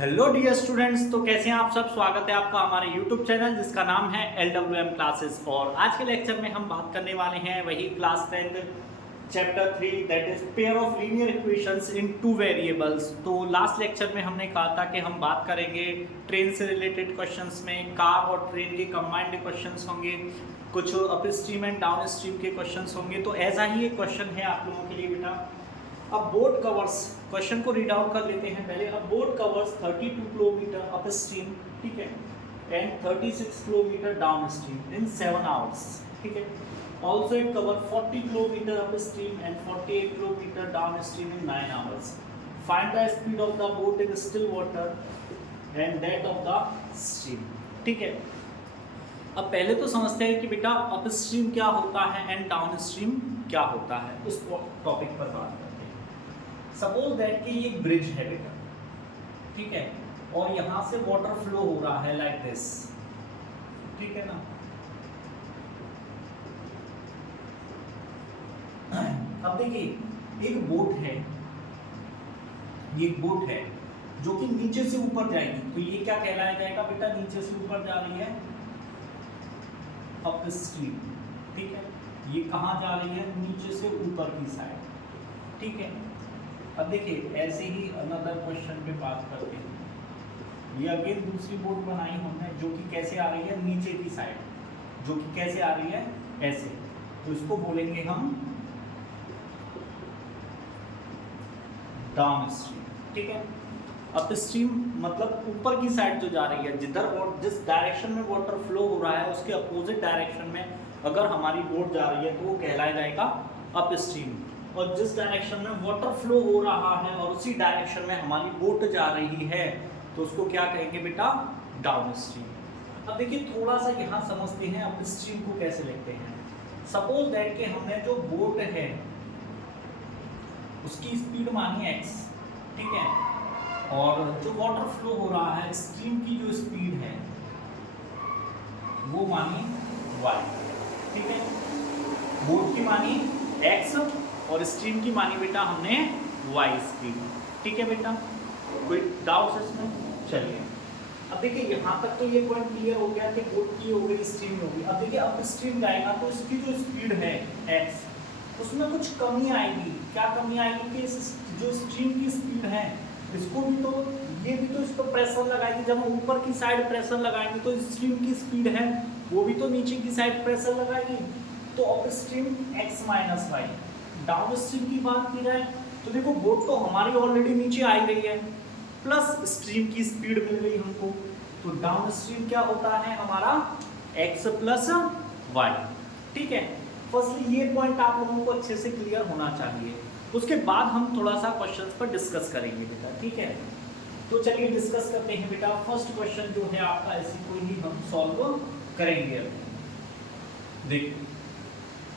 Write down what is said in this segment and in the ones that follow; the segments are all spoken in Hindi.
हेलो डियर स्टूडेंट्स, तो कैसे हैं आप सब। स्वागत है आपका हमारे यूट्यूब चैनल जिसका नाम है LWM क्लासेस। और आज के लेक्चर में हम बात करने वाले हैं वही class 10 chapter 3 that is pair of linear equations in two variables. तो लास्ट लेक्चर में हमने कहा था कि हम बात करेंगे ट्रेन से रिलेटेड क्वेश्चंस में कार और ट्रेन के कंबाइंड क्वेश्चंस होंगे, कुछ up stream and down stream के क्वेश्चंस होंगे। तो ऐसा ही एक क्वेश्चन है आप लोगों के लिए बेटा। अब बोट कवर्स, क्वेश्चन को रीड आउट कर लेते हैं पहले। अब boat covers 32 kilometre up stream, ठीक है, and 36 kilometre down stream in 7 hours, ठीक है। Also it cover 40 kilometre up stream and 48 kilometre down stream in 9 hours. Find the speed of the boat in still water and that of the stream, ठीक है। अब पहले तो समझते हैं कि बेटा अप स्ट्रीम क्या होता है एंड डाउन स्ट्रीम क्या होता है, उस टॉपिक पर बात करते हैं। सपोज दैट कि ये ब्रिज है बेटा, ठीक है, और यहां से वाटर फ्लो हो रहा है लाइक दिस, ठीक है ना। अब देखिए एक बोट है, ये एक बोट है जो कि नीचे से ऊपर जाएगी, तो ये क्या कहलाया जाएगा बेटा, नीचे से ऊपर जा रही है अप स्ट्रीम, ठीक है। ये कहाँ जा रही है, नीचे से ऊपर की साइड, ठीक है। अब देखिए ऐसे ही अनदर क्वेश्चन पे बात करते हैं। ये अगेन दूसरी बोट बनाई हमने जो कि कैसे आ रही है, नीचे की साइड, जो कि कैसे आ रही है, ऐसे। तो इसको बोलेंगे हम डाउन स्ट्रीम, ठीक है। अप स्ट्रीम मतलब ऊपर की साइड जो जा रही है, जिस डायरेक्शन में वाटर फ्लो हो रहा है उसके अपोजिट डायरेक्शन में अगर हमारी बोट जा रही है तो वो कहलाया जाएगा अप स्ट्रीम। और जिस डायरेक्शन में वाटर फ्लो हो रहा है और उसी डायरेक्शन में हमारी बोट जा रही है तो उसको क्या कहेंगे बेटा, डाउन स्ट्रीम। अब देखिए थोड़ा सा यहाँ समझते हैं अप स्ट्रीम को कैसे लिखते हैं। सपोज दैट कि हमने जो बोट है उसकी स्पीड मानी x, ठीक है, और जो वाटर फ्लो हो रहा है स्ट्रीम की जो स्पीड है वो मानी y, ठीक है। बोट की मानी x और स्ट्रीम की मानी बेटा हमने y स्पीड, ठीक है बेटा। कोई डाउट्स इसमें? चलिए अब देखिए यहाँ तक तो ये पॉइंट क्लियर हो गया कि बोट की हो गई, स्ट्रीम हो गई। अब देखिए अप स्ट्रीम जाएगा तो इसकी जो स्पीड है x, उसमें कुछ कमी आएगी। क्या कमी आएगी कि जो स्ट्रीम की स्पीड है इसको भी तो, ये भी तो इस पर प्रेशर लगाएगी। जब हम ऊपर की साइड प्रेशर लगाएंगे तो स्ट्रीम की स्पीड है वो भी तो नीचे की साइड प्रेशर लगाएगी। तो up stream x minus y. Down stream की बात की जाए तो देखो बोट तो हमारी ऑलरेडी नीचे आई गई है, प्लस स्ट्रीम की स्पीड मिल गई हमको। तो डाउन स्ट्रीम क्या होता है हमारा, x प्लस वाई, ठीक है। फर्स्टली ये पॉइंट आप लोगों को अच्छे से क्लियर होना चाहिए। उसके बाद हम थोड़ा सा क्वेश्चंस पर डिस्कस करेंगे बेटा, ठीक है। तो चलिए डिस्कस करते हैं बेटा। फर्स्ट क्वेश्चन जो है आपका इसी को ही हम सॉल्व करेंगे। देखिए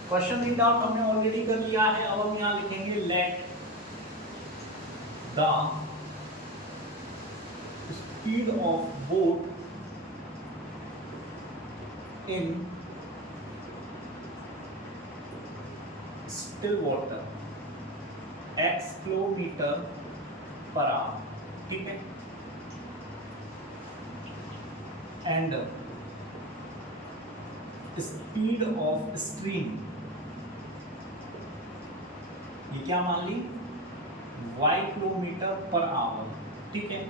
क्वेश्चन रीड आउट हमने ऑलरेडी कर लिया है। अब हम यहाँ लिखेंगे let the speed of boat in still water x kilometre per our, ठीक है, एंड स्पीड ऑफ स्ट्रीम, ये क्या मान ली, y किलोमीटर पर आवर, ठीक है।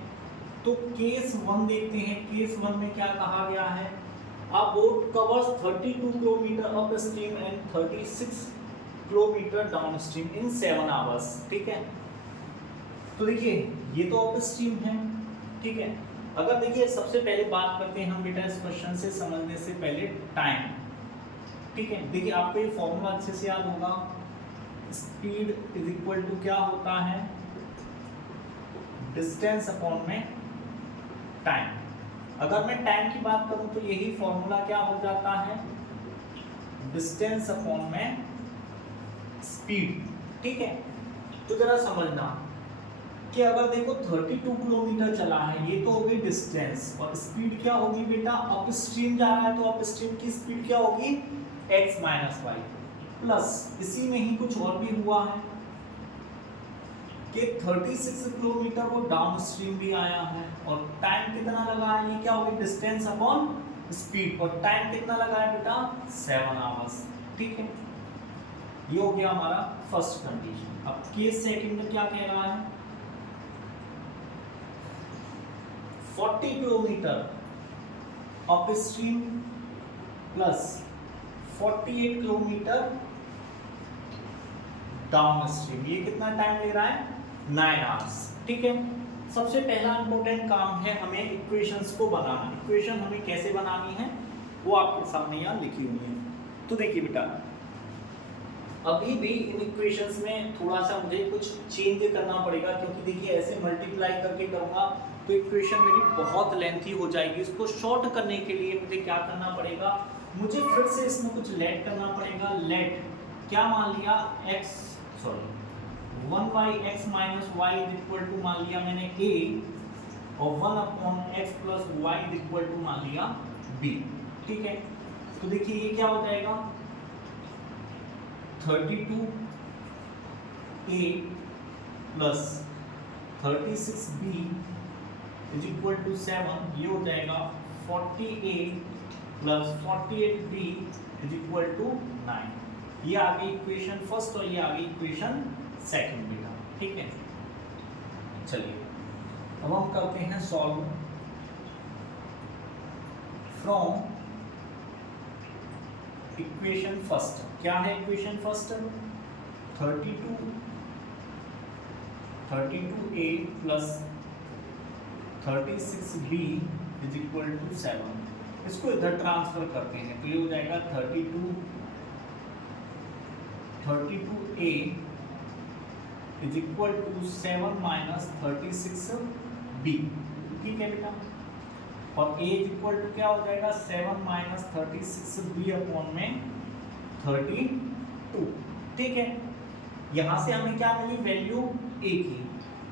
तो केस 1 देखते हैं। केस 1 में क्या कहा गया है, अ boat covers 32 kilometre up stream and 36 kilometre down stream in 7 hours, ठीक है। तो देखिए ये तो अप स्ट्रीम है, ठीक है। अगर देखिए सबसे पहले बात करते हैं हम बेटा इस क्वेश्चन से समझने से पहले टाइम, ठीक है। देखिए आपको ये फॉर्मूला अच्छे से याद होगा, स्पीड इज इक्वल टू क्या होता है, डिस्टेंस अपॉन में टाइम। अगर मैं टाइम की बात करूं तो यही फॉर्मूला क्या हो जाता है, डिस्टेंस अपॉन में स्पीड, ठीक है। तो जरा समझना कि अगर देखो 32 किलोमीटर चला है, ये तो होगी डिस्टेंस, और स्पीड क्या होगी बेटा, अप स्ट्रीम जा रहा है तो अप स्ट्रीम की स्पीड क्या होगी, x माइनस वाई, प्लस इसी में ही कुछ और भी हुआ है, कि 36 किलोमीटर वो डाउन स्ट्रीम भी आया है और टाइम कितना लगा है, ये क्या होगी डिस्टेंस अपॉन स्पीड, और टाइम कितना लगा है बेटा 7 आवर्स। ठीक है, ये हो गया हमारा फर्स्ट कंडीशन। अब केस सेकंड में क्या कह रहा है, 40 kilometre up stream plus 48 kilometre down stream, ये कितना टाइम ले रहा है 9 आवर्स। ठीक है, सबसे पहला इंपॉर्टेंट काम है हमें इक्वेशंस को बनाना। इक्वेशन हमें कैसे बनानी है वो आपके सामने यहाँ लिखी हुई है। तो देखिए बेटा, अभी भी इन इक्वेशंस में थोड़ा सा मुझे कुछ चेंज करना पड़ेगा, क्योंकि देखिए ऐसे मल्टीप्लाई करके करूँगा तो इक्वेशन मेरी बहुत लेंथी हो जाएगी। इसको शॉर्ट करने के लिए मुझे क्या करना पड़ेगा, मुझे फिर से इसमें कुछ लेट करना पड़ेगा। लेट क्या मान लिया, x sorry 1/x minus y is equal to मान लिया मैंने a, और 1/x plus y is equal to मान लिया b। ठीक है, तो देखिए ये क्या हो जाएगा 32a plus 36b is equal to 7, ये हो जाएगा 40a plus 48b is equal to 9। ये आ गई इक्वेशन फर्स्ट और ये आ गई इक्वेशन सेकंड बेटा। ठीक है, चलिए अब हम करते हैं सॉल्व फ्रॉम इक्वेशन फर्स्ट। क्या है equation first, 32a plus 36b is equal to 7। इसको इधर ट्रांसफर करते हैं तो ये हो जाएगा 32a is equal to 7 minus 36b। ठीक है बेटा, और a इज इक्वल टू क्या हो जाएगा 7 माइनस 36b अपॉन में 32। ठीक है, यहाँ से हमें क्या मिली वैल्यू a की,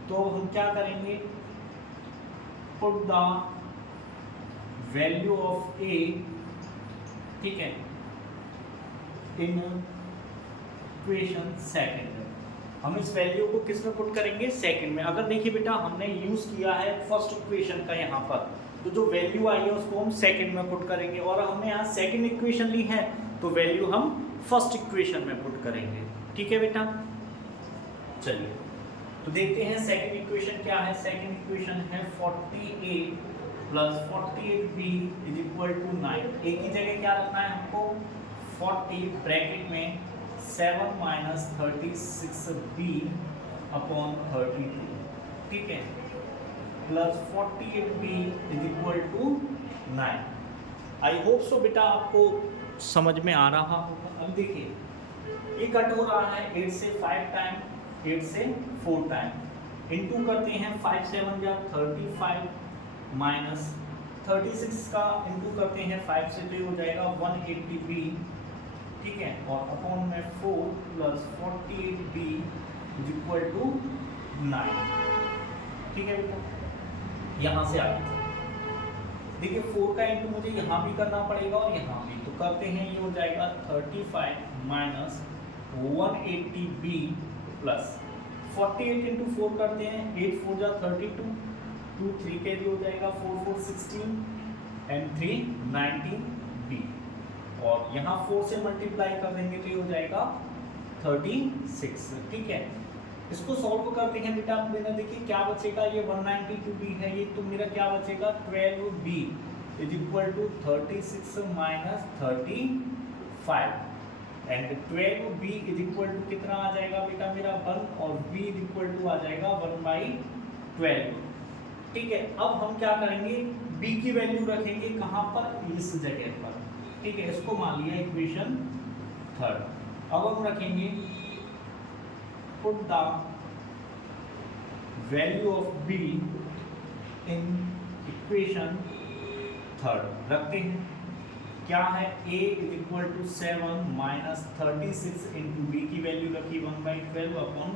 तो हम क्या करेंगे, put the value of a, ठीक है, इन इक्वेशन सेकंड। हम इस वैल्यू को किस में पुट करेंगे, सेकंड में। अगर देखिए बेटा हमने यूज किया है फर्स्ट इक्वेशन का यहाँ पर, तो जो वैल्यू आई है उसको हम सेकंड में पुट करेंगे, और हमने यहाँ सेकंड इक्वेशन ली है तो वैल्यू हम फर्स्ट इक्वेशन में पुट करेंगे। ठीक है बेटा, चलिए तो देखते हैं सेकंड इक्वेशन क्या है। सेकंड इक्वेशन है 40a plus 48b is equal to 9। a की जगह क्या रखना है हमको, 40 ब्रैकेट में 7 माइनस 36b अपॉन 32। ठीक है, plus 48b is equal to 9। I hope so बेटा आपको समझ में आ रहा होगा। अब देखिए ये कट हो रहा है 8 से 5 टाइम, 8 से 4 टाइम, इनटू करते हैं 5 7 या 35 माइनस 36 का इनटू करते हैं 5 से, तो ये हो जाएगा 180b। ठीक है, और अपॉन में 4 plus 48b is equal to 9। ठीक है बेटा, यहाँ से आगे देखिए 4 का इंटू मुझे यहाँ भी करना पड़ेगा और यहाँ भी, तो करते हैं ये हो जाएगा 35 माइनस 180b प्लस 48 इंटू 4 करते हैं, 8 4 जा 32, 2 3 के लिए हो जाएगा 4 4 16 एंड 3 19b, और यहाँ 4 से मल्टीप्लाई कर देंगे तो ये हो जाएगा 36। ठीक है, इसको सॉल्व करते हैं बेटा। मेरा देखिए क्या बचेगा, ये 192b है, ये तो मेरा क्या बचेगा 12b is equal to 36 minus 35, and 12b is equal to कितना आ जाएगा बेटा मेरा 1, और b इज इक्वल टू आ जाएगा 1/12। ठीक है, अब हम क्या करेंगे, b की वैल्यू रखेंगे कहाँ पर, इस जगह पर। ठीक है, इसको मान लिया इक्वेशन थर्ड। अब हम रखेंगे put the value of b in equation third. रखते हैं क्या है, a is equal to 7 minus 36 into B की वैल्यू रखी 1/12 अपॉन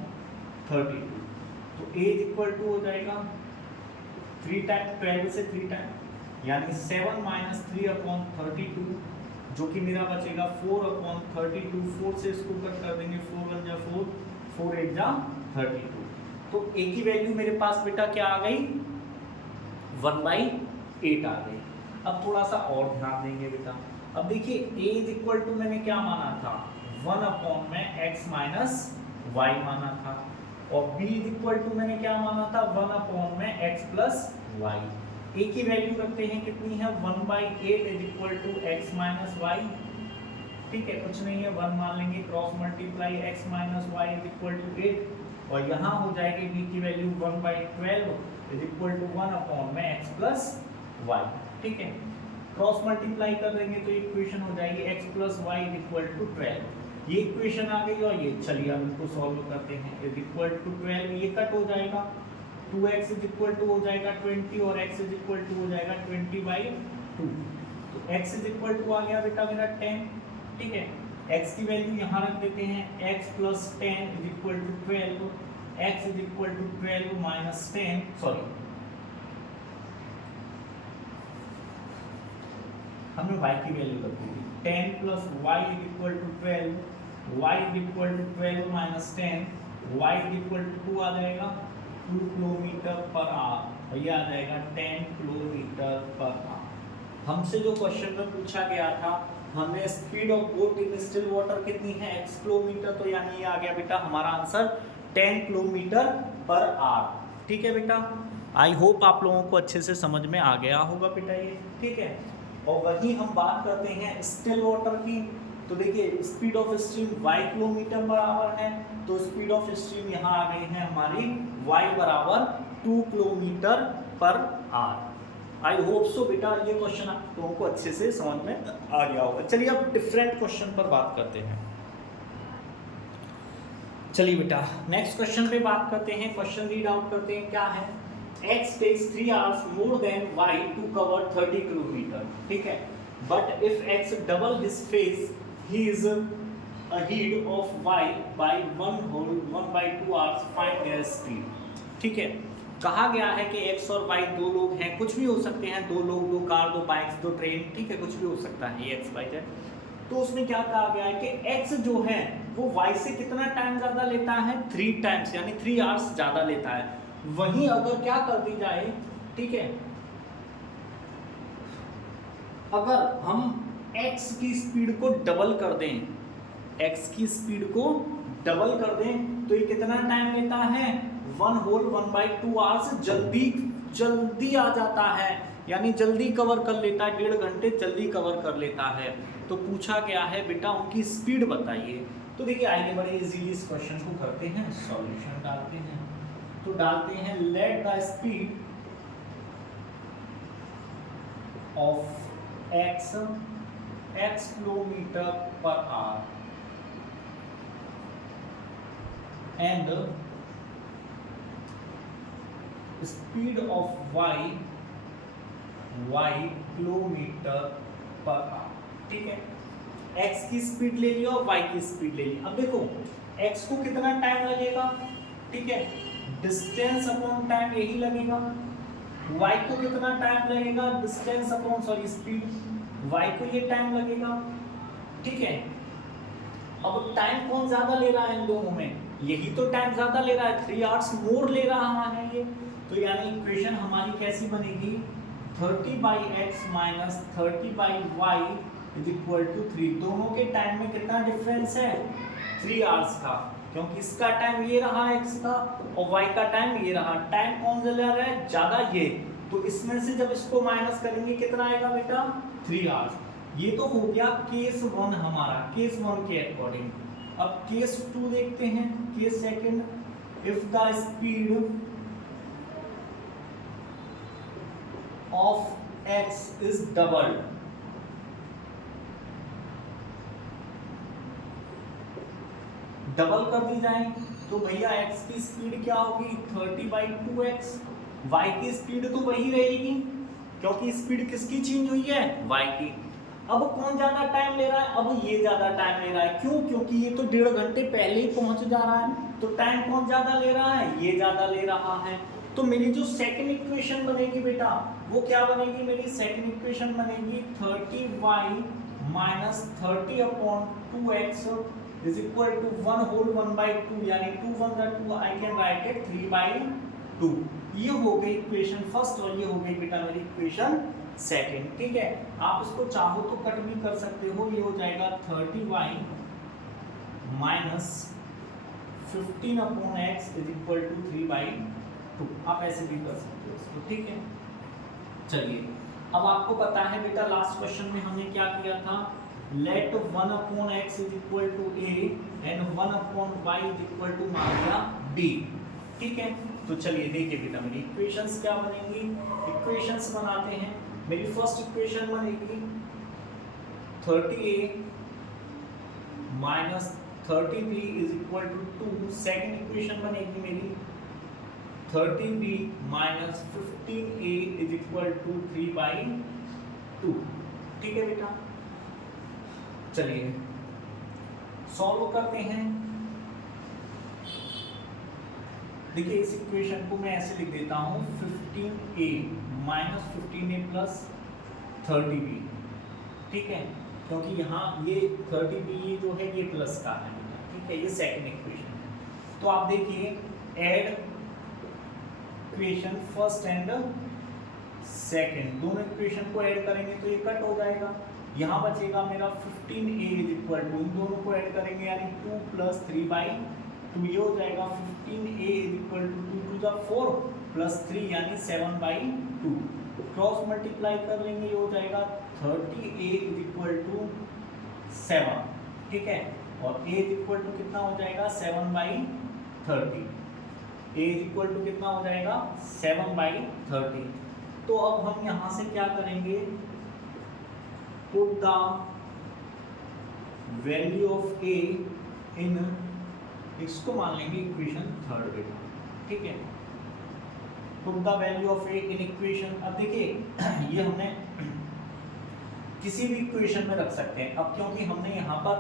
32, तो a इज इक्वल टू हो जाएगा 3 टाइम 12 से 3 टाइम, यानी 7 माइनस 3 अपॉन 32, जो कि मेरा बचेगा 4 अपॉन 32। 4 से इसको कट कर देंगे, 4 1 जा 4, 4 8 जा 32, तो a की वैल्यू मेरे पास बेटा क्या आ गई 1/8 आ गई। अब थोड़ा सा और ध्यान देंगे बेटा। अब देखिए a इज इक्वल टू मैंने क्या माना था 1 में x माइनस y माना था, और b इज इक्वल टू मैंने क्या माना था 1 में x प्लस y। a की वैल्यू रखते हैं कितनी है 1/8 is equal to x minus y। ठीक है, कुछ नहीं है 1 मान लेंगे, cross multiply x minus y is equal to 8, और यहाँ हो जाएगी b की वैल्यू 1/12 इज इक्वल टू 1 में x प्लस y। ठीक है, क्रॉस मल्टीप्लाई कर देंगे तो इक्वेशन हो जाएगी x plus y is equal to 12। ये इक्वेशन आ गई, और ये चलिए अब इसको सॉल्व करते हैं। इज इक्वल टू 12, ये कट हो जाएगा, 2x इज इक्वल टू हो जाएगा 20 और x इज इक्वल टू हो जाएगा 20/2। तो x इज इक्वल टू आ गया बेटा मेरा 10। ठीक है, x की वैल्यू यहाँ रख देते हैं, x plus 10 is equal to 12, x is equal to 12 minus 10, sorry हमने y की वैल्यू रख दी थी 10 plus y is equal to 12, y is equal to 12 minus 10, y is equal to 2 आ जाएगा 2 किलोमीटर पर आवर, और ये आ जाएगा 10 किलोमीटर पर आवर। हमसे जो क्वेश्चन में पूछा गया था, हमने speed of boat in still water कितनी है x किलोमीटर, तो यानी ये आ गया बेटा हमारा आंसर 10 किलोमीटर पर आवर। ठीक है बेटा, आई होप आप लोगों को अच्छे से समझ में आ गया होगा बेटा ये। ठीक है, और वही हम बात करते हैं स्टिल वाटर की। तो देखिए speed of stream y kilometre per our है, तो स्पीड ऑफ स्ट्रीम यहाँ आ गई है हमारी y बराबर 2 kilometre per our. I hope so बेटा ये क्वेश्चन आप लोगों को अच्छे से समझ में आ गया होगा। चलिए अब डिफरेंट क्वेश्चन पर बात करते हैं। चलिए बेटा नेक्स्ट क्वेश्चन पे बात करते हैं। क्वेश्चन रीड आउट करते हैं, क्या है, x takes 3 hours more than y to cover 30 kilometre. ठीक है, but if x double his phase, he is ahead of y by 1/2 hours, find their speed। ठीक है, कहा गया है कि x और y दो लोग हैं, कुछ भी हो सकते हैं, दो लोग, दो कार, दो बाइक्स, दो ट्रेन, ठीक है, कुछ भी हो सकता है ये x y z। तो उसमें क्या कहा गया है कि x जो है वो y से कितना टाइम ज्यादा लेता है 3 टाइम्स, यानी 3 आवर्स ज्यादा लेता है। वहीं अगर क्या कर दी जाए, ठीक है, अगर हम x की स्पीड को डबल कर दें, x की स्पीड को डबल कर दें तो ये कितना टाइम लेता है 1/2 आवर्स, जल्दी आ जाता है, यानी जल्दी कवर कर लेता है, 1.5 घंटे जल्दी कवर कर लेता है। तो पूछा गया है बेटा उनकी स्पीड बताइए। तो देखिए आइए बड़े इजीली इस क्वेश्चन को करते हैं, सॉल्यूशन डालते हैं। तो डालते हैं let the speed of x kilometre per our and speed of y kilometre per our. ठीक है, x की स्पीड ले लिया और y की स्पीड ले ली। अब देखो x को कितना टाइम लगेगा, ठीक है, डिस्टेंस अपॉन टाइम यही लगेगा। y को कितना टाइम लगेगा, डिस्टेंस अपॉन स्पीड, y को ये टाइम लगेगा। ठीक है, अब टाइम कौन ज्यादा ले रहा है इन दोनों में, यही तो टाइम ज्यादा ले रहा है, 3 आवर्स मोर ले रहा है ये। तो यानी इक्वेशन हमारी कैसी बनेगी 30/x minus 30/y is equal to 3। दोनों के टाइम में कितना डिफरेंस है 3 आवर्स का, क्योंकि इसका टाइम ये रहा x का और y का टाइम ये रहा। टाइम कौन सा ले रहा है ज्यादा ये, तो इसमें से जब इसको माइनस करेंगे कितना आएगा बेटा 3 आवर्स। ये तो हो गया केस 1 हमारा, केस 1 के अकॉर्डिंग। अब केस 2 देखते हैं, case second, if the speed of x is doubled, double कर दी जाए तो भैया x की स्पीड क्या होगी 30/2x, y की स्पीड तो वही रहेगी क्योंकि स्पीड किसकी चेंज हुई है y की। अब कौन ज्यादा टाइम ले रहा है, अब ये ज्यादा टाइम ले रहा है, क्यों, क्योंकि ये तो 1.5 घंटे पहले ही पहुंच जा रहा है, तो टाइम कौन ज्यादा ले रहा है, ये ज्यादा ले रहा है। तो मेरी जो सेकंड इक्वेशन बनेगी बेटा वो क्या बनेगी, मेरी सेकंड इक्वेशन बनेगी 30y minus 30/2x is equal to 1 whole 1/2 यानी 2 1 जा 2 आई कैन राइट इट 3/2। ये हो गई इक्वेशन फर्स्ट और ये हो गई बेटा मेरी इक्वेशन सेकंड। ठीक है, आप इसको चाहो तो कट भी कर सकते हो, ये हो जाएगा 30y minus 15/x is equal to 3/2। आप ऐसे भी कर सकते हो इसको। ठीक है, चलिए अब आपको पता है बेटा लास्ट क्वेश्चन में हमने क्या किया था, let 1/x is equal to a and 1/y is equal to मान लिया b। ठीक है, तो चलिए देखिए बेटा मेरी इक्वेशंस क्या बनेंगी, इक्वेशंस बनाते हैं। मेरी फर्स्ट इक्वेशन बनेगी 30a minus 30b is equal to 2। Second equation बनेगी मेरी 30b minus 15a is equal to 3/2। ठीक है बेटा, चलिए सॉल्व करते हैं। देखिए इस इक्वेशन को मैं ऐसे लिख देता हूँ 15a minus 15a plus 30b। ठीक है, क्योंकि यहाँ ये 30b जो है ये प्लस का है। ठीक है, ये सेकंड इक्वेशन है। तो आप देखिए add equation first and second, दोनों इक्वेशन को ऐड करेंगे तो ये कट हो जाएगा। यहाँ बचेगा मेरा 15a इज इक्वल टू, इन दोनों को ऐड करेंगे यानी 2 प्लस 3/2, ये हो जाएगा 15a is equal to 2 to the 4 plus 3 यानी 7/2। क्रॉस मल्टीप्लाई कर लेंगे, ये हो जाएगा 30a इज इक्वल टू 7। ठीक है, और a इज इक्वल टू कितना हो जाएगा 7/30। a इज इक्वल टू कितना हो जाएगा 7/30। तो अब हम यहाँ से क्या करेंगे, put the value of a in, इसको मान लेंगे इक्वेशन थर्ड बेटा। ठीक है, put the value of a in equation. अब देखिए ये हमने किसी भी इक्वेशन में रख सकते हैं। अब क्योंकि हमने यहाँ पर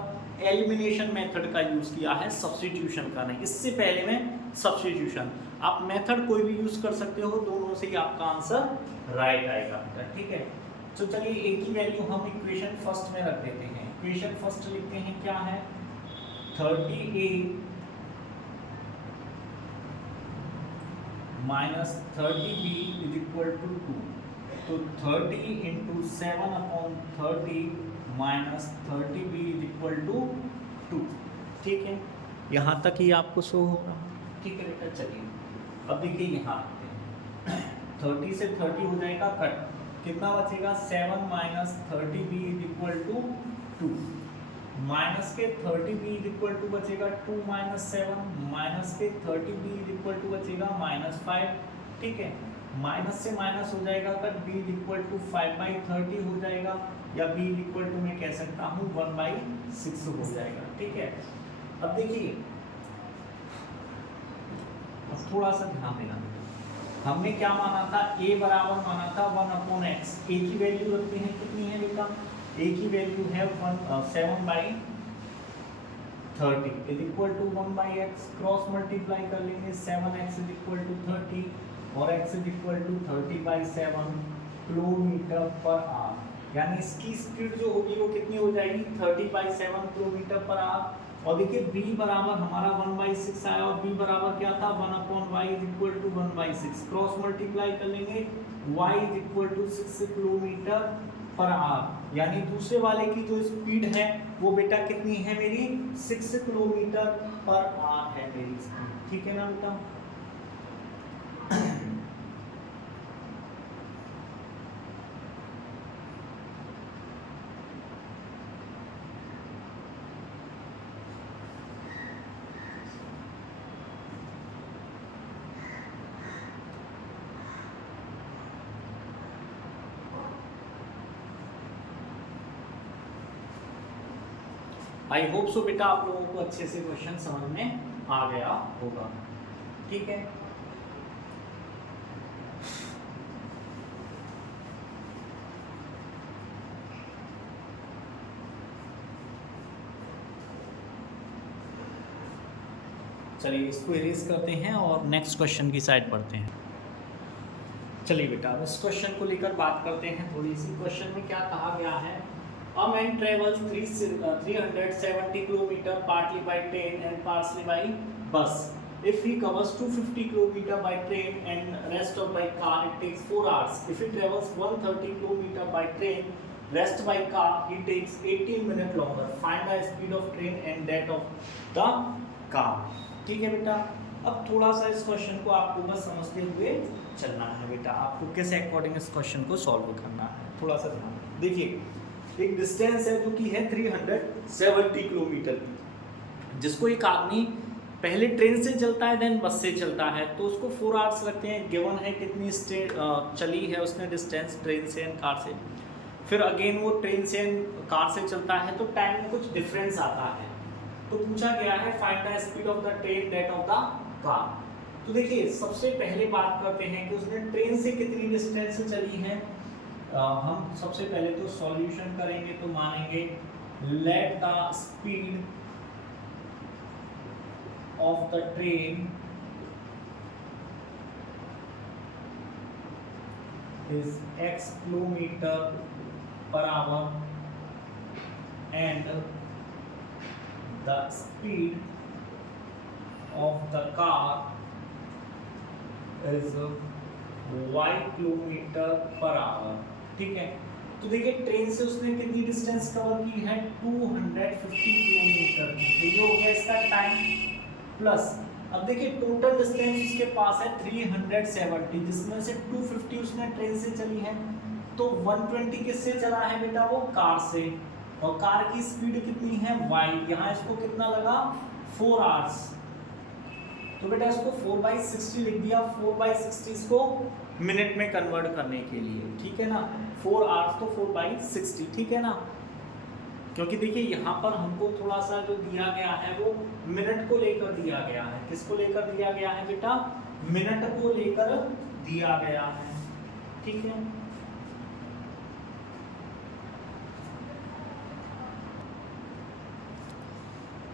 एलिमिनेशन मेथड का यूज किया है, सब्स्टिट्यूशन का नहीं, इससे पहले में सब्स्टिट्यूशन। आप मेथड कोई भी यूज कर सकते हो, दोनों से ही आपका आंसर राइट आएगा। ठीक है, तो चलिए एक ही वैल्यू हम इक्वेशन फर्स्ट में रख देते हैं। इक्वेशन फर्स्ट लिखते हैं क्या है 30a minus 30b is equal to 2। तो 30 into 7/30 minus 30b is equal to 2। ठीक है, यहाँ तक ही आपको शो होगा। ठीक है बेटा, चलिए अब देखिए यहाँ 30 से 30 हो जाएगा कट, कितना बचेगा 7 minus 30b is equal to 2। Minus के 30b इज इक्वल टू बचेगा 2 माइनस 7, माइनस के 30b इज इक्वल टू बचेगा -5। ठीक है, माइनस से माइनस हो जाएगा cut, b is equal to 5/30 हो जाएगा, या b इज इक्वल टू मैं कह सकता हूँ 1/6 हो जाएगा। ठीक है, अब देखिए अब थोड़ा सा ध्यान देना, हमने क्या माना था, a बराबर माना था 1/x। a की वैल्यू रखते हैं कितनी है बेटा, a की वैल्यू है 7/30 is equal to 1/x। Cross multiply कर लेंगे 7x इज इक्वल टू 30 और x is equal to 30/7 kilometre per hour, यानी इसकी स्पीड जो होगी वो कितनी हो जाएगी 30/7 किलोमीटर पर आवर। और देखिए b बराबर हमारा 1/6 आया और b बराबर क्या था 1/y is equal to 1/6। Cross multiply कर लेंगे y is equal to 6 kilometre per hour, यानी दूसरे वाले की जो स्पीड है वो बेटा कितनी है मेरी 6 किलोमीटर पर आवर है मेरी स्पीड। ठीक है ना बेटा, आई होप सो बेटा आप लोगों को अच्छे से क्वेश्चन समझ में आ गया होगा। ठीक है, चलिए इसको इरेज करते हैं और नेक्स्ट क्वेश्चन की साइड पढ़ते हैं। चलिए बेटा अब इस क्वेश्चन को लेकर बात करते हैं थोड़ी सी। क्वेश्चन में क्या कहा गया है, A man travels 370 kilometer partly by train and partially by bus. If he covers 250 kilometer by train and rest of by car, it takes 4 hours. If he travels 130 kilometer by train, rest by car, it takes 18 minutes longer. Find the speed of train and that of the car. ठीक है बेटा, अब थोड़ा सा इस क्वेश्चन को आपको बस समझते हुए चलना है बेटा, आपको किस अकॉर्डिंग इस क्वेश्चन को सॉल्व करना है, थोड़ा सा ध्यान देखिए। एक डिस्टेंस है जो कि है 370 किलोमीटर की, जिसको एक आदमी पहले ट्रेन से चलता है देन बस से चलता है, तो उसको 4 आवर्स लगते हैं। गिवन है कितनी चली है उसने डिस्टेंस ट्रेन से एंड कार से, फिर अगेन वो ट्रेन से एंड कार से चलता है तो टाइम में कुछ डिफरेंस आता है। तो पूछा गया है find the speed of the train that of the car. तो देखिए सबसे पहले बात करते हैं कि उसने ट्रेन से कितनी डिस्टेंस चली है। हम सबसे पहले तो सॉल्यूशन करेंगे तो मानेंगे let the speed of the train is x kilometre per our and the speed of the car is y kilometre per our. ठीक है, तो देखिए ट्रेन से उसने कितनी डिस्टेंस कवर की है 250 किलोमीटर की, तो ये हो गया इसका टाइम प्लस। अब देखिए टोटल डिस्टेंस उसके पास है 370, जिसमें से 250 उसने ट्रेन से चली है, तो 120 किससे चला है बेटा, वो कार से, और कार की स्पीड कितनी है y, यहाँ इसको कितना लगा 4 आवर्स, तो बेटा इसको 4/60 लिख दिया। 4/60 इसको मिनट में कन्वर्ट करने के लिए, ठीक है ना, 4 आवर्स तो 4/60, ठीक है ना, क्योंकि देखिए यहाँ पर हमको थोड़ा सा जो दिया गया है वो मिनट को लेकर दिया गया है। किसको लेकर दिया गया है बेटा, मिनट को लेकर दिया गया है, ठीक है।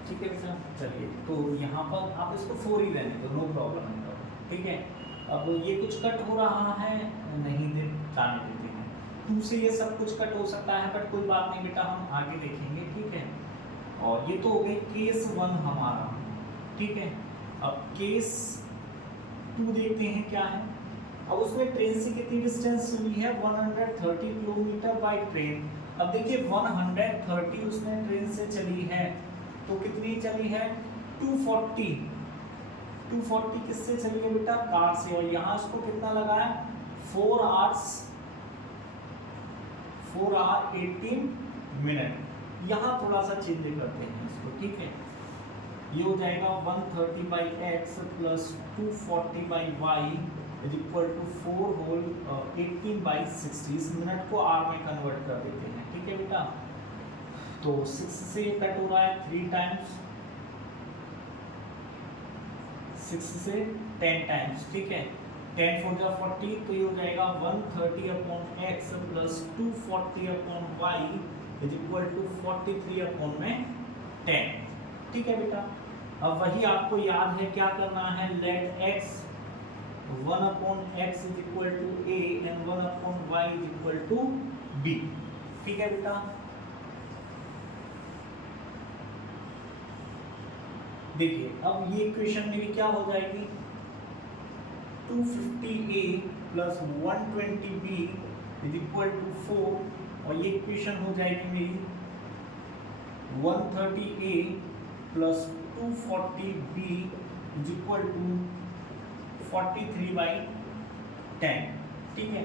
ठीक है बेटा, चलिए तो यहाँ पर आप इसको 4 ही रहने दो, नो प्रॉब्लम है, ठीक है। अब ये कुछ कट हो रहा है, नहीं दे जाने देते हैं, 2 से ये सब कुछ कट हो सकता है, बट कोई बात नहीं बेटा, हम आगे देखेंगे, ठीक है। और ये तो हो गई केस 1 हमारा, ठीक है। अब केस 2 देखते हैं क्या है। अब उसमें ट्रेन से कितनी डिस्टेंस हुई है 130 किलोमीटर बाय ट्रेन। अब देखिए 130 उसने ट्रेन से चली है, तो कितनी चली है 240 किससे चली है बेटा, कार से, और यहाँ उसको कितना लगा है 4 आवर्स 4 आवर 18 मिनट। यहाँ थोड़ा सा चेंज करते हैं इसको, ठीक है। ये हो जाएगा 130/x plus 240/y is equal to 4 whole 18/60। इस मिनट को आर में कन्वर्ट कर देते हैं, ठीक है बेटा। तो 6 से ये कट हो रहा है 3 टाइम्स, 6 से 10 टाइम्स, ठीक है। 10 4 जा 40, तो ये हो जाएगा 130/x plus 240/y is equal to 43/10, ठीक है बेटा। अब वही आपको याद है क्या करना है, let x 1/x is equal to a and 1/y is equal to b, ठीक है बेटा। देखिए अब ये इक्वेशन मेरी क्या हो जाएगी 250a plus 120b is equal to 4, और ये इक्वेशन हो जाएगी मेरी 130a plus 240b is equal to 43/10, ठीक है।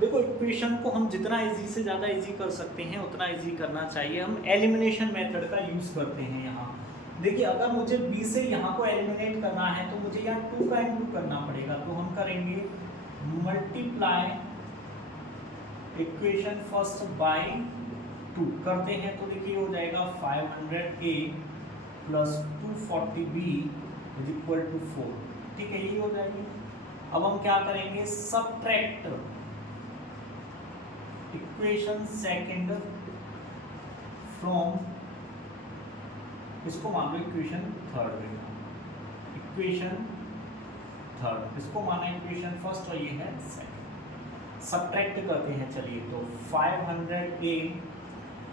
देखो इक्वेशन को हम जितना इजी से ज़्यादा इजी कर सकते हैं उतना इजी करना चाहिए। हम एलिमिनेशन मेथड का यूज़ करते हैं यहाँ। देखिए अगर मुझे b से यहाँ को एलिमिनेट करना है तो मुझे यहाँ 2 का इंटू करना पड़ेगा, तो हम करेंगे मल्टीप्लाई इक्वेशन फर्स्ट बाय 2 करते हैं, तो देखिए हो जाएगा 500a plus 240b is equal to 4, ठीक है, ये हो जाएगी। अब हम क्या करेंगे, सबट्रैक्ट इक्वेशन सेकंड फ्रॉम, इसको मान लो इक्वेशन थर्ड, इक्वेशन थर्ड इसको माना इक्वेशन फर्स्ट और ये है सेकंड। सबट्रैक्ट करते हैं, चलिए तो 500a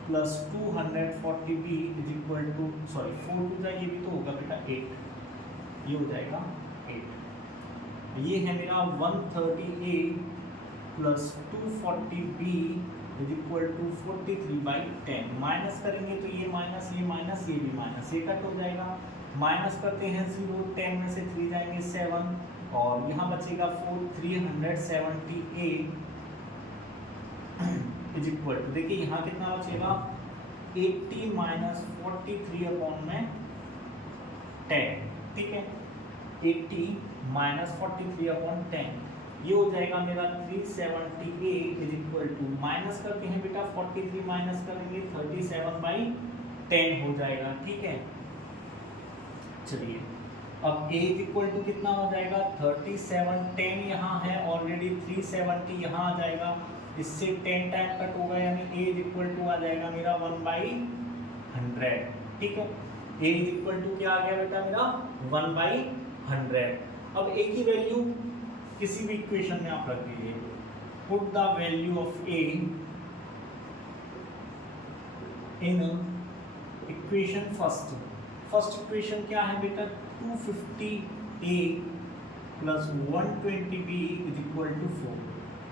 plus 240b is equal to, sorry 4 टू जा, ये भी तो होगा बेटा 8, ये हो जाएगा 8। ये है मेरा 130a plus 240b is equal to 43/10। Minus करेंगे तो ये माइनस, ये माइनस, ये भी माइनस, ये कट हो जाएगा। माइनस करते हैं 0, 10 में से 3 जाएंगे 7, और यहाँ बचेगा 4, 370a इज इक्वल टू, देखिए यहाँ कितना बचेगा 80 माइनस 43/10, ठीक है, 80 माइनस 43/10, ये हो जाएगा मेरा 370a is equal to, minus करते हैं बेटा 43 माइनस करेंगे 37/10 हो जाएगा, ठीक है। चलिए अब a इज इक्वल टू कितना हो जाएगा 37, 10 यहाँ है ऑलरेडी, 370 यहाँ आ जाएगा, इससे 10 टाइम कट होगा, यानी a इज इक्वल टू आ जाएगा मेरा 1/100, ठीक है। a इज इक्वल टू क्या आ गया बेटा मेरा 1/100। अब a की वैल्यू किसी भी इक्वेशन में आप रख दीजिए, put the value of a in equation first. First equation क्या है बेटा 250a plus 120b is equal to 4।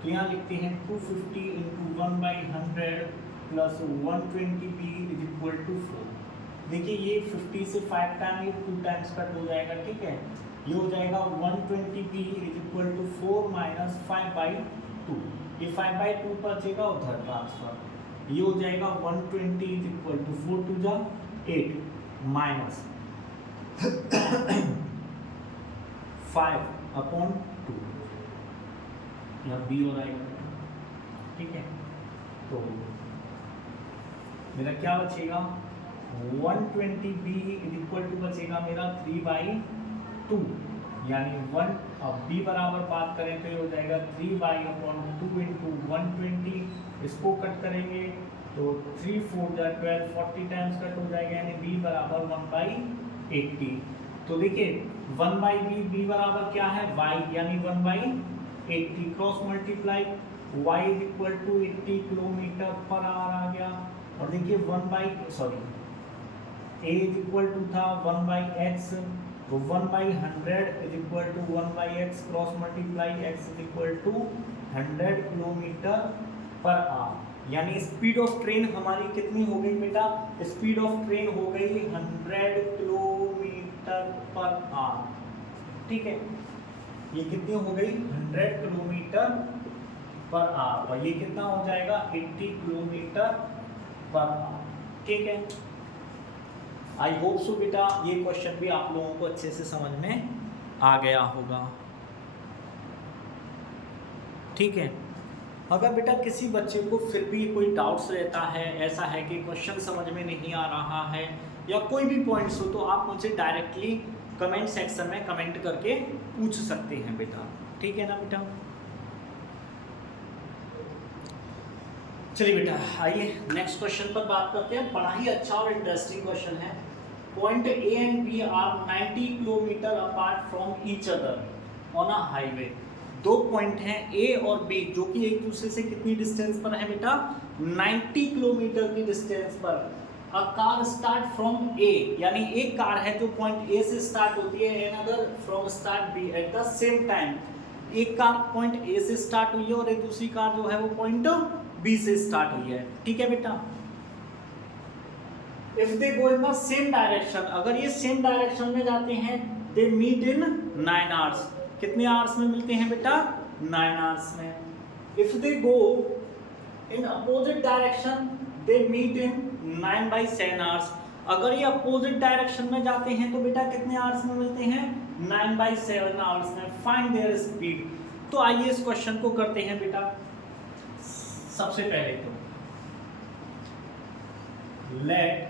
तो यहाँ लिखते हैं 250 into 1/100 plus 120b is equal to 4। देखिए ये 50 से 5 टाइम, ये 2 टाइम्स कट हो जाएगा, ठीक है। ये हो जाएगा 120b is equal to 4 minus 5/2, ये 5/2 पर बचेगा उधर ट्रांसफर, ये हो जाएगा 120 इज इक्वल टू 4 टू जा 8 माइनस 5/2, यहाँ b हो जाएगा, ठीक है। तो मेरा क्या बचेगा 120b इज इक्वल टू बचेगा मेरा 3/2, यानी 1, अब b बराबर बात करें तो ये हो जाएगा 3/2 इंटू 120, इसको कट करेंगे तो 3 4 जा 12, 40 टाइम्स कट हो जाएगा, यानी b बराबर 1/80। तो देखिए 1/b, b बराबर क्या है y, यानी 1/80, cross multiply y is equal to 80 kilometre per hour आ गया, और देखिए a इज इक्वल टू था 1/x, तो 1/100 is equal to 1/x, cross multiply x is equal to 100 kilometre per hour, यानी स्पीड ऑफ ट्रेन हमारी कितनी हो गई बेटा, स्पीड ऑफ ट्रेन हो गई 100 किलोमीटर पर आवर, ठीक है। ये कितनी हो गई 100 किलोमीटर पर आवर, और ये कितना हो जाएगा 80 किलोमीटर पर आवर, ठीक है। आई होप सो बेटा ये क्वेश्चन भी आप लोगों को अच्छे से समझ में आ गया होगा, ठीक है। अगर बेटा किसी बच्चे को फिर भी कोई डाउट्स रहता है, ऐसा है कि क्वेश्चन समझ में नहीं आ रहा है या कोई भी पॉइंट्स हो, तो आप मुझे डायरेक्टली कमेंट सेक्शन में कमेंट करके पूछ सकते हैं बेटा, ठीक है ना बेटा। चलिए बेटा आइए नेक्स्ट क्वेश्चन पर बात करते हैं। बड़ा ही अच्छा और इंटरेस्टिंग क्वेश्चन है। Point A and B are 90 kilometre apart from each other on a highway. दो पॉइंट हैं ए और बी जो कि एक दूसरे से कितनी डिस्टेंस पर है बेटा 90 किलोमीटर की डिस्टेंस पर। अ कार स्टार्ट फ्रॉम ए, यानी एक कार है जो पॉइंट ए से स्टार्ट होती है, and other from start B at the same time. एक कार पॉइंट ए से स्टार्ट हुई है और एक दूसरी कार जो है वो पॉइंट बी से स्टार्ट हुई है, ठीक है बेटा। If they go in the same direction, अगर ये सेम डायरेक्शन में जाते हैं, दे मीट इन 9 आवर्स। कितने आवर्स में मिलते हैं बेटा 9 आवर्स में। If they go in opposite direction, they meet in 9/7 hours. अगर ये अपोजिट डायरेक्शन में जाते हैं तो बेटा कितने आवर्स में मिलते हैं 9/7 आवर्स में। Find there speed. तो आइए इस क्वेश्चन को करते हैं बेटा। सबसे पहले तो late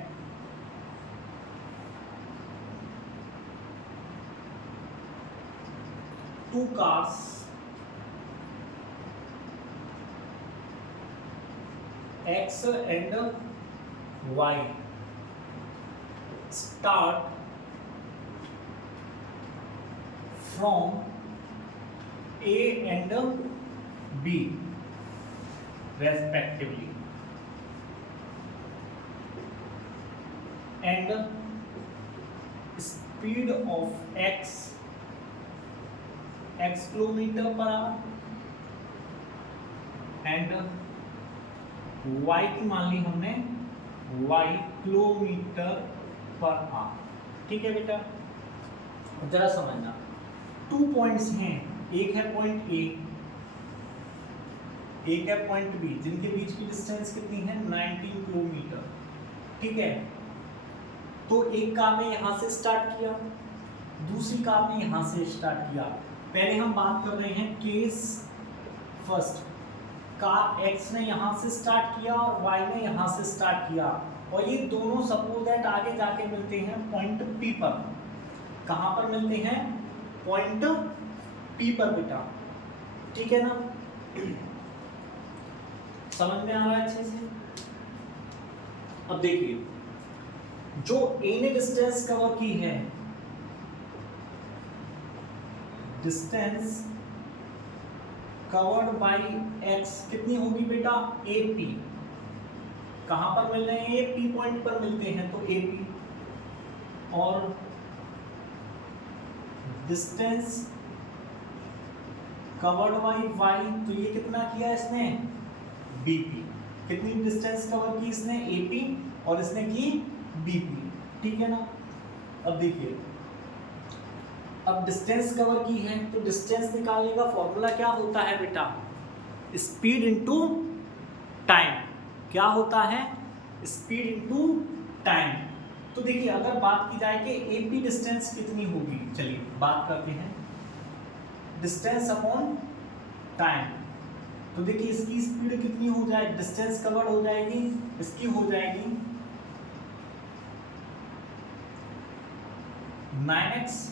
two cars X and Y start from A and B respectively. And speed of x kilometre per our and y की मान ली हमने y किलोमीटर पर आवर। ठीक है बेटा, जरा समझना, 2 पॉइंट्स हैं, एक है पॉइंट ए, एक है पॉइंट बी, जिनके बीच की डिस्टेंस कितनी है 19 किलोमीटर। ठीक है, तो एक काम ने यहां से स्टार्ट किया, दूसरी काम ने यहां से स्टार्ट किया। पहले हम बात कर रहे हैं केस फर्स्ट का, x ने यहां से स्टार्ट किया और y ने यहां से स्टार्ट किया, और ये दोनों सपोज दैट आगे जाके मिलते हैं पॉइंट P पर। कहां पर मिलते हैं? पॉइंट P पर बेटा। ठीक है ना, समझ में आ रहा है अच्छे से? अब देखिए, जो A ने डिस्टेंस कवर की है, डिस्टेंस कवर्ड बाय x कितनी होगी बेटा? AP। कहां पर मिल रहे हैं? ये P पॉइंट पर मिलते हैं, तो AP। और डिस्टेंस कवर्ड बाय y, तो ये कितना किया इसने? BP। कितनी डिस्टेंस कवर की इसने? AP, और इसने की BP। ठीक है ना। अब देखिए, अब डिस्टेंस कवर की है, तो डिस्टेंस निकालने का फॉर्मूला क्या होता है बेटा? Speed into time. क्या होता है? Speed into time. तो देखिए, अगर बात की जाए कि AP डिस्टेंस कितनी होगी, चलिए बात करते हैं, डिस्टेंस अपॉन टाइम। तो देखिए, इसकी स्पीड कितनी हो जाएगी? डिस्टेंस कवर हो जाएगी, इसकी हो जाएगी 9x,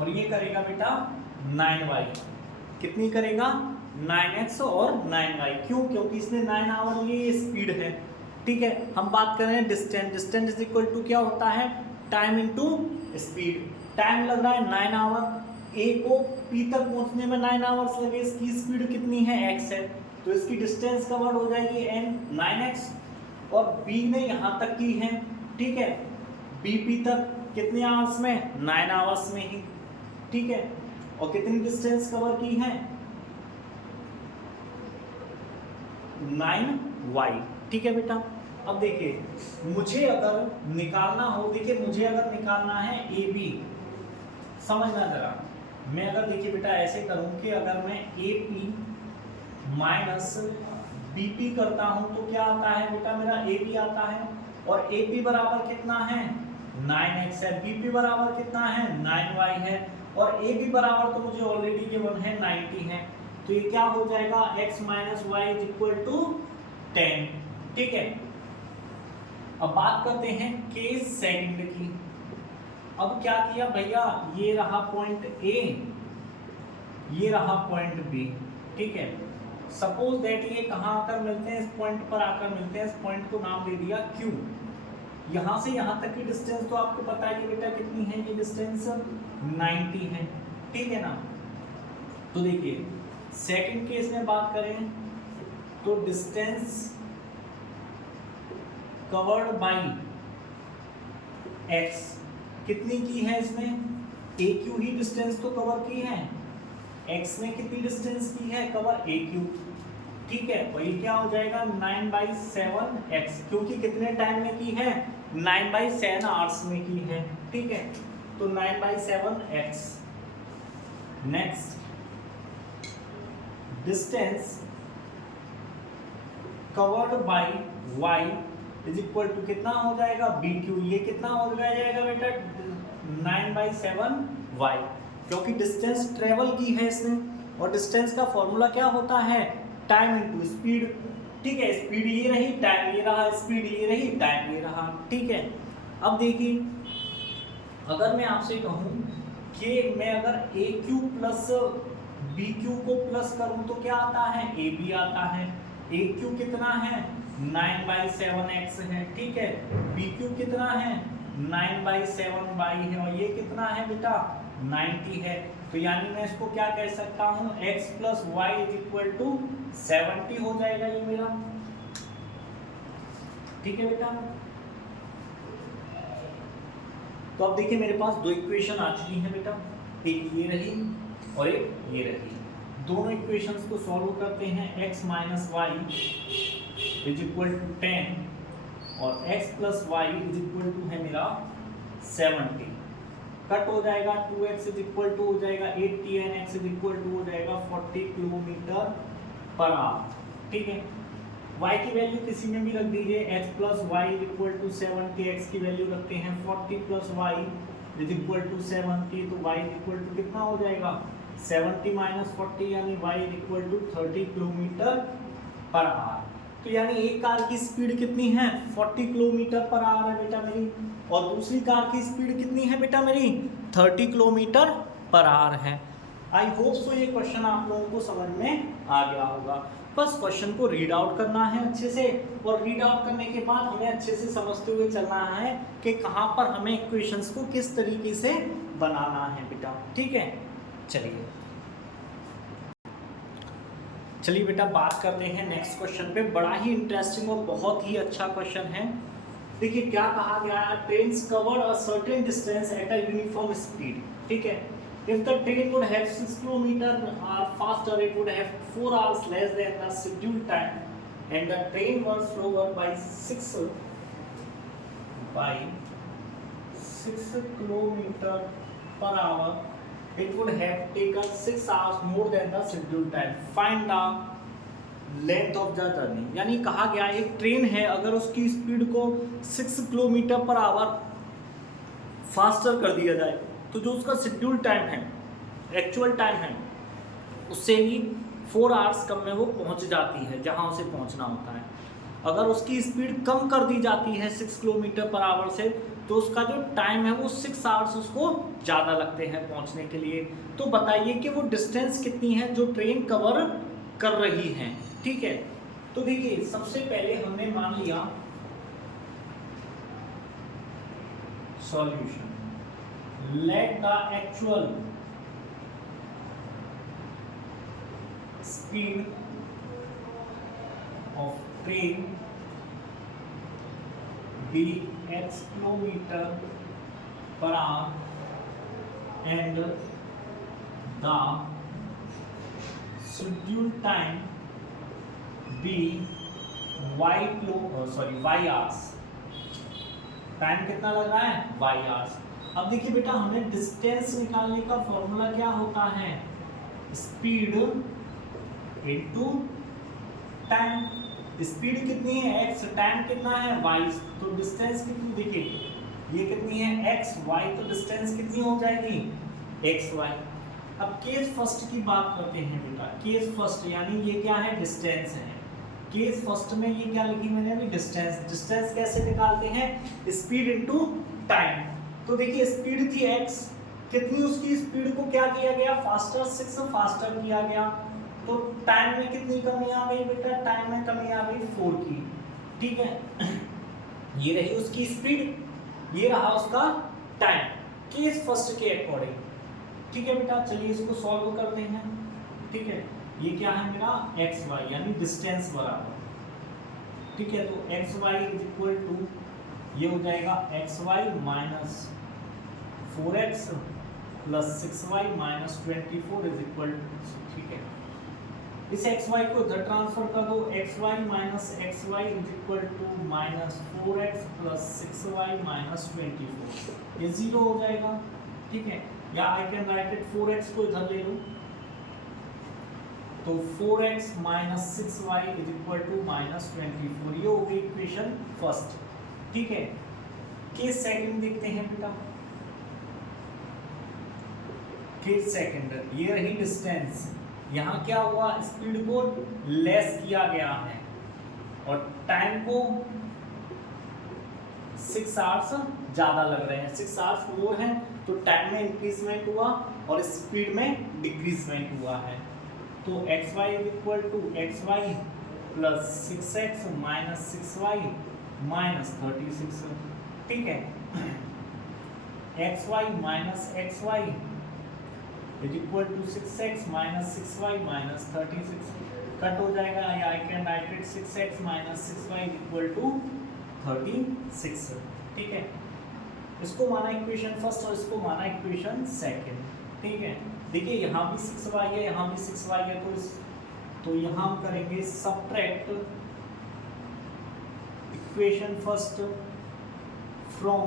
और ये करेगा बेटा 9y। कितनी करेगा? 9x और 9y। क्यों? क्योंकि इसने 9 आवर लिए, ये स्पीड है। ठीक है, हम बात कर रहे हैं distance. Distance is equal to क्या होता है? Time into speed. टाइम लग रहा है 9 आवर, A को P तक पहुंचने में 9 आवर्स लगे, इसकी स्पीड कितनी है? x है, तो इसकी डिस्टेंस कवर हो जाएगी 9x, और B ने यहां तक की है। ठीक है, BP तक कितने आवर्स में? 9 आवर्स में ही। ठीक है, और कितनी डिस्टेंस कवर की है? 9y। ठीक है बेटा, अब देखिए, मुझे अगर निकालना हो, देखिए मुझे अगर निकालना है AB, समझना जरा, मैं अगर देखिए बेटा ऐसे करूं कि अगर मैं AP माइनस BP करता हूं, तो क्या आता है बेटा? मेरा AB आता है, और AP बराबर कितना है? 9x है, BP बराबर कितना है? 9y है, और AB बराबर तो मुझे ऑलरेडी गिवन है 90 है, तो ये क्या हो जाएगा? x minus y is equal to 10। ठीक है, अब बात करते हैं केस सेकंड की। अब क्या किया भैया, ये रहा पॉइंट A, ये रहा पॉइंट B। ठीक है, सपोज दैट ये कहां आकर मिलते हैं? इस पॉइंट पर आकर मिलते हैं। इस पॉइंट को नाम दे दिया Q। यहां से यहां तक की डिस्टेंस तो आपको पता है कि बेटा कितनी है? ये डिस्टेंस 90 है। ठीक है ना। तो देखिए, सेकंड केस में बात करें तो डिस्टेंस कवर्ड बाय x कितनी की है इसने? AQ ही डिस्टेंस तो कवर की है, x ने कितनी डिस्टेंस की है कवर? AQ। ठीक है, और ये क्या हो जाएगा? 9/7x, क्योंकि कितने टाइम में की है? 9/7 आवर्स में की है। ठीक है, तो 9/7x। Next, distance covered by y is equal to कितना हो जाएगा? BQ। ये कितना हो जाएगा बेटा? 9/7y, क्योंकि डिस्टेंस ट्रेवल की है इसने, और डिस्टेंस का फॉर्मूला क्या होता है? Time into speed. ठीक है, स्पीड ये रही, टाइम ये रहा, स्पीड ये रही, टाइम ये रहा। ठीक है, अब देखिए, अगर मैं आपसे कहूं कि मैं अगर AQ प्लस BQ को प्लस करूं तो क्या आता है? AB आता है। AQ कितना है? 9/7x है। ठीक है, BQ कितना है? 9/7y है, और ये कितना है बेटा? 90 है। तो यानी मैं इसको क्या कह सकता हूं? x plus y is equal to 70 हो जाएगा ये मेरा। ठीक है बेटा, तो अब देखिए मेरे पास दो इक्वेशन आ चुकी हैं बेटा, एक ये रही और एक ये रही। दोनों इक्वेशंस को सॉल्व करते हैं। x minus y is equal to 10 और x plus y is equal to है मेरा 70। कट हो जाएगा, 2x इज इक्वल टू हो जाएगा 80 and x is equal to हो जाएगा 40 किलोमीटर पर आवर। ठीक है, y की वैल्यू किसी में भी रख दीजिए, x plus y is equal to 70, x की वैल्यू रखते हैं 40 plus y is equal to 70, तो y इज इक्वल टू कितना हो जाएगा 70 माइनस 40 यानी y is equal to 30 kilometre per hour. तो यानी एक कार की स्पीड कितनी है 40 किलोमीटर पर आवर है बेटा मेरी, और दूसरी कार की स्पीड कितनी है बेटा मेरी 30 किलोमीटर पर आवर है। आई होप सो ये क्वेश्चन आप लोगों को समझ में आ गया होगा। बस क्वेश्चन को रीड आउट करना है अच्छे से, और रीड आउट करने के बाद हमें अच्छे से समझते हुए चलना है कि कहाँ पर हमें इक्वेशंस को किस तरीके से बनाना है बेटा। ठीक है, चलिए बेटा बात करते हैं नेक्स्ट क्वेश्चन पे। बड़ा ही इंटरेस्टिंग और बहुत ही अच्छा क्वेश्चन है। देखिए क्या कहा गया है, trains covered a certain distance at a uniform speed. ठीक है, if the train would have 6 kilometer faster, it would have 4 hours less than the scheduled time, and the train was slower by 6 kilometer per hour, it would have taken 6 hours more than the scheduled time. Find the length of the journey. यानी कहा गया एक ट्रेन है, अगर उसकी स्पीड को 6 किलोमीटर पर आवर फास्टर कर दिया जाए तो जो उसका शेड्यूल टाइम है, एक्चुअल टाइम है, उससे ही 4 आवर्स कम में वो पहुंच जाती है जहां उसे पहुंचना होता है। अगर उसकी स्पीड कम कर दी जाती है 6 किलोमीटर पर आवर से, तो उसका जो टाइम है वो 6 आवर्स उसको ज़्यादा लगते हैं पहुंचने के लिए। तो बताइए कि वो डिस्टेंस कितनी है जो ट्रेन कवर कर रही है। ठीक है, तो देखिए सबसे पहले हमने मान लिया solution, let the actual speed of train be x kilometer per hour and the scheduled time be y hours। Time कितना लग रहा है y hours। अब देखिए बेटा हमें डिस्टेंस निकालने का फॉर्मूला क्या होता है, स्पीड इनटू टाइम। स्पीड कितनी है x, टाइम कितना है y, तो डिस्टेंस कितनी, देखिए ये कितनी है x y, तो डिस्टेंस कितनी हो जाएगी x y। अब केस फर्स्ट की बात करते हैं बेटा, केस फर्स्ट यानी ये क्या है डिस्टेंस है। केस फर्स्ट में ये क्या लिखी मैंने अभी डिस्टेंस। डिस्टेंस कैसे निकालते हैं, स्पीड इनटू टाइम। तो देखिए स्पीड थी x, कितनी उसकी स्पीड को क्या किया गया फास्टर, 6 फास्टर किया गया, तो टाइम में कितनी कमी आ गई बेटा, टाइम में कमी आ गई 4 की। ठीक है, ये रही उसकी स्पीड, ये रहा उसका टाइम केस फर्स्ट के अकॉर्डिंग। ठीक है बेटा, चलिए इसको सॉल्व करते हैं। ठीक है, ये क्या है मेरा एक्स वाई यानी डिस्टेंस बराबर। ठीक है, तो x y is equal to ये हो जाएगा x y minus 4x plus 6y minus 24 is equal to. ठीक है, इस एक्स वाई को इधर ट्रांसफर कर दो, x y minus x y is equal to minus 4x plus 6y minus 24, ये 0 हो जाएगा। ठीक है, या I can write it 4x को इधर ले लो, तो 4x minus 6y is equal to minus 24, ये हो गई इक्वेशन फर्स्ट। ठीक है, केस सेकंड देखते हैं बेटा। केस सेकंड, ये रही डिस्टेंस, यहाँ क्या हुआ स्पीड को लेस किया गया है और टाइम को 6 आवर्स ज़्यादा लग रहे हैं, 6 आवर्स मोर हैं, तो टाइम में इंक्रीजमेंट हुआ और स्पीड में डिक्रीजमेंट हुआ है। तो x y is equal to x y plus 6x minus 6y minus 36। ठीक है, x y minus x y is equal to 6x minus 6y minus 36, cut हो जाएगा, या I can write it 6x minus 6y is equal to 36। ठीक है, इसको माना इक्वेशन फर्स्ट और इसको माना इक्वेशन सेकंड, ठीक है। देखिए यहाँ भी 6y है, यहाँ भी 6y है, तो यहाँ हम करेंगे subtract equation first from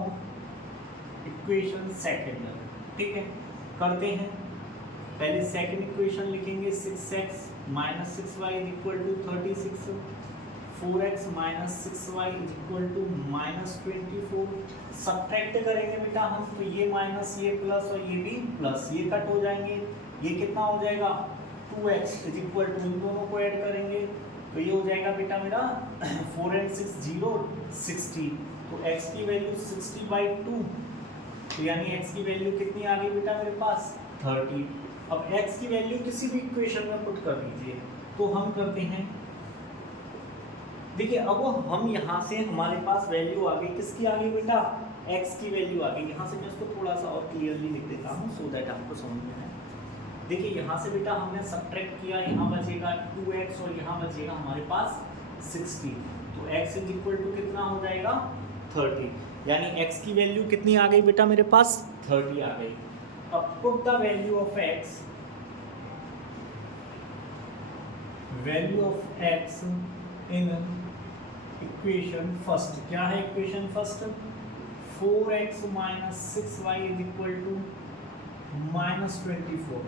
equation second, ठीक है। करते हैं, पहले सेकंड इक्वेशन लिखेंगे 6x minus 6y is equal to 36, 4x minus 6y is equal to minus 24। Subtract करेंगे बेटा हम, तो ये माइनस, ये प्लस और ये भी प्लस, ये कट हो जाएंगे, ये कितना हो जाएगा 2x इज इक्वल टू, इन दोनों को ऐड करेंगे तो ये हो जाएगा बेटा मेरा 4 and 6 0 60, तो x की वैल्यू 60/2, तो यानी x की वैल्यू कितनी आ गई बेटा मेरे पास 30। अब x की वैल्यू किसी भी इक्वेशन में पुट कर दीजिए, तो हम करते हैं, देखिए अब हम यहाँ से हमारे पास वैल्यू आ गई, किसकी आ गई बेटा x की वैल्यू आ गई। यहाँ से मैं इसको थोड़ा सा और क्लियरली लिख देता हूँ सो दैट आपको समझ में आए। देखिए यहाँ से बेटा हमने सबट्रैक्ट किया, यहाँ बचेगा 2x और यहाँ बचेगा हमारे पास 60, तो x इज इक्वल टू कितना हो जाएगा 30, यानी x की वैल्यू कितनी आ गई बेटा मेरे पास 30 आ गई। अब put the value of x, in equation first, क्या है equation first 4x minus 6y is equal to minus 24।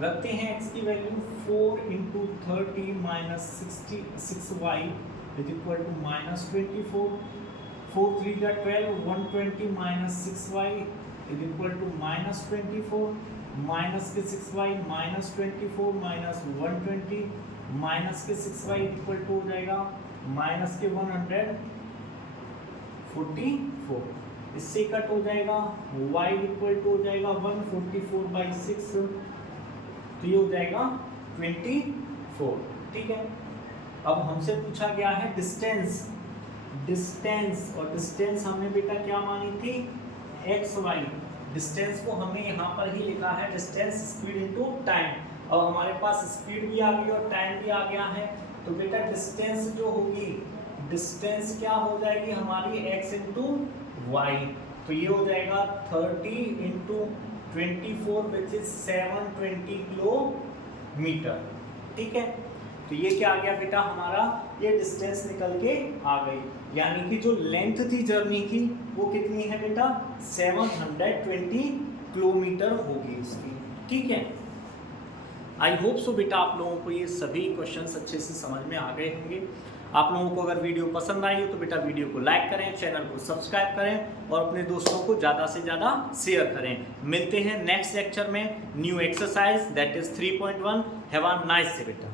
रखते हैं x की value 4 into 30 minus 6y is equal to minus 24, 4 3 का 12, 120 minus 6y is equal to minus 24, minus के 6y माइनस 24 माइनस 120 माइनस के 6y इज इक्वल टू हो जाएगा माइनस के 144, इससे कट हो जाएगा y इक्वल टू हो जाएगा 144/6, तो ये हो जाएगा 24, ठीक है। अब हमसे पूछा गया है डिस्टेंस, और डिस्टेंस हमने बेटा क्या मानी थी xy, डिस्टेंस को हमने यहाँ पर ही लिखा है डिस्टेंस स्पीड इनटू टाइम। अब हमारे पास स्पीड भी आ गई और टाइम भी आ गया है, तो बेटा डिस्टेंस जो होगी, डिस्टेंस क्या हो जाएगी हमारी x इंटू वाई, तो ये हो जाएगा 30 इंटू 24 विच इज 720 किलोमीटर, ठीक है। तो ये क्या आ गया बेटा हमारा, ये डिस्टेंस निकल के आ गई, यानी कि जो लेंथ थी जर्नी की वो कितनी है बेटा 720 किलोमीटर होगी इसकी, ठीक है। आई होप सो बेटा आप लोगों को ये सभी क्वेश्चंस अच्छे से समझ में आ गए होंगे। आप लोगों को अगर वीडियो पसंद आई हो तो बेटा वीडियो को लाइक करें, चैनल को सब्सक्राइब करें और अपने दोस्तों को ज़्यादा से ज़्यादा शेयर करें। मिलते हैं नेक्स्ट लेक्चर में new exercise that is 3.1। Have a nice day बेटा।